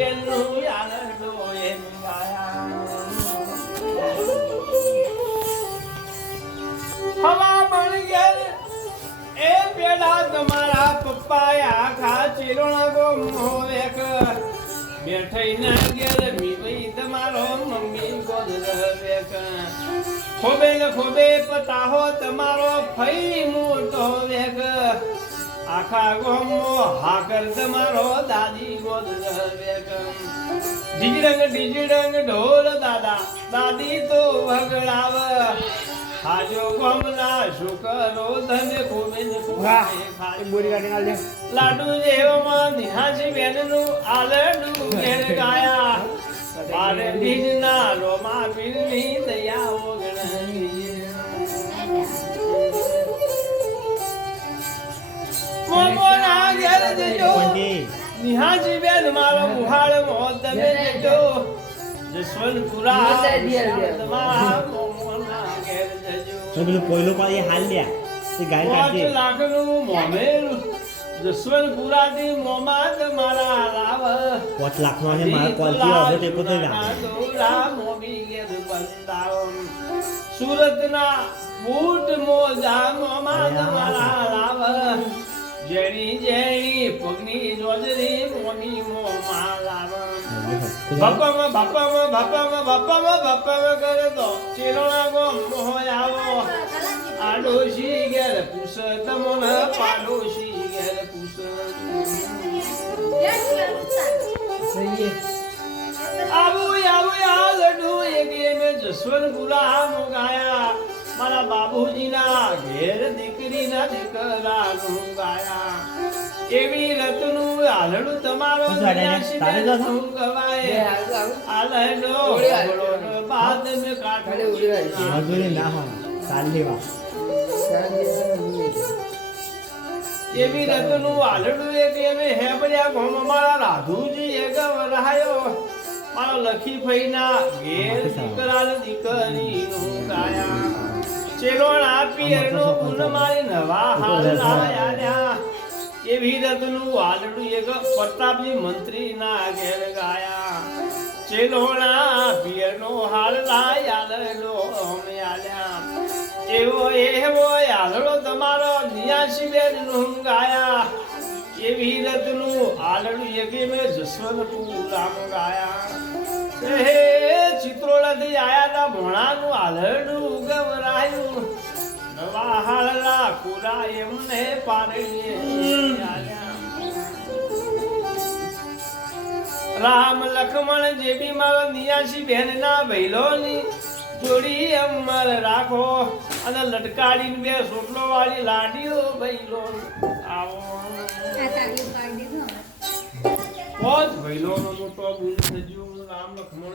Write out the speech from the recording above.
બેનનું આલડો એમ ગાયા હવા મળી ગયા એ પેલા તમારા પપ્પા આખા ચીરોણા ગો મોરેક બેઠઈ ના ઘેર મીવઈ તમારો મમ્મી ગોદરવેક ખોબે ને ખોબે પતાહો તમારો ફઈ મોટો વેક આખા ગોમો હાકર તમારો દાદી ગોદરવેક ડીજડંગ ઢોલ દાદા દાદી તો વગડાવ હાજો ગોમના શુકરો ધન ખોબે ને ખોબે લાડુ જેવામાં નિહાજી બેનનું આલડું ઘેર ગાયા મારે બીજના રોમા પીરની દયા ઓગણી મોમોના ઘેર જજો નિહાજી બેન મારો મુહાળ મોત તમે જજો જસવંતપુરા તમારા મોમોના ઘેર જજો પેલું કોયલો પાડી હાલ લ્યા તે ગાય કાઢજે 5 લાખનું મોમેરું જસવંતપુરા થી મોમા તમારા લાવ 5 લાખ નો હે મારા કોલથી હવે તે પોતે દોરા મોમી ઘેર બંધાવો સુરતના બૂટ મોજા મોમા તમારા લાવ જેણી પગની જોજરી મોમી મોમા લાવ બાપામાં કરે તો ચીરોણા ગો મોહ આવો આડોશી ઘેર પૂછ તમોને પાડોશી ઘેર પૂછ આવું લડુ એક મેં જસવંતપુરા નો ગાયા મારા બાબુજીના ઘેર દીકરીના દીકરાનું ગાયા એવી રતનું આલડું તમારો ગવાય આલડો બાદ મે કાઢો ના હો સાલ લેવા એવી રતનું આલડું એક એમે હેબડ્યા ગોમ મારા રાધુજી એ ગવરાયો મારો લખી ફઈના ઘેર દીકરા દીકરીનું ગાયા ચેલોણા પિયરનો ગુણ મારી નવા હાલ લાયા એવી રતનું આલડું એક પ્રતાપજી મંત્રી ના ઘેર ગાયા ચેલોણા પિયરનો હાલ લાયા અમે આલ્યા એવો આલડો તમારો નિયાસી બેન નું ગાયા એવી રતનું આલડું એક મેં જસવંતપુરા ગાયા હે ચિત્રોડાથી આયા તા ભોણાનું આલડું ગવરાયું નવા હાળલા કુરા એમને પારણીએ રામ લક્ષ્મણ જે બી મારો નિયાસી બેન ના ભૈલોની જોડી અમર રાખો અને લટકાડીને બે સોટલો વાળી લાડીઓ ભૈલો આવો ભૈલો નો મોટો ગુણ થયું રામ લક્ષ્મણ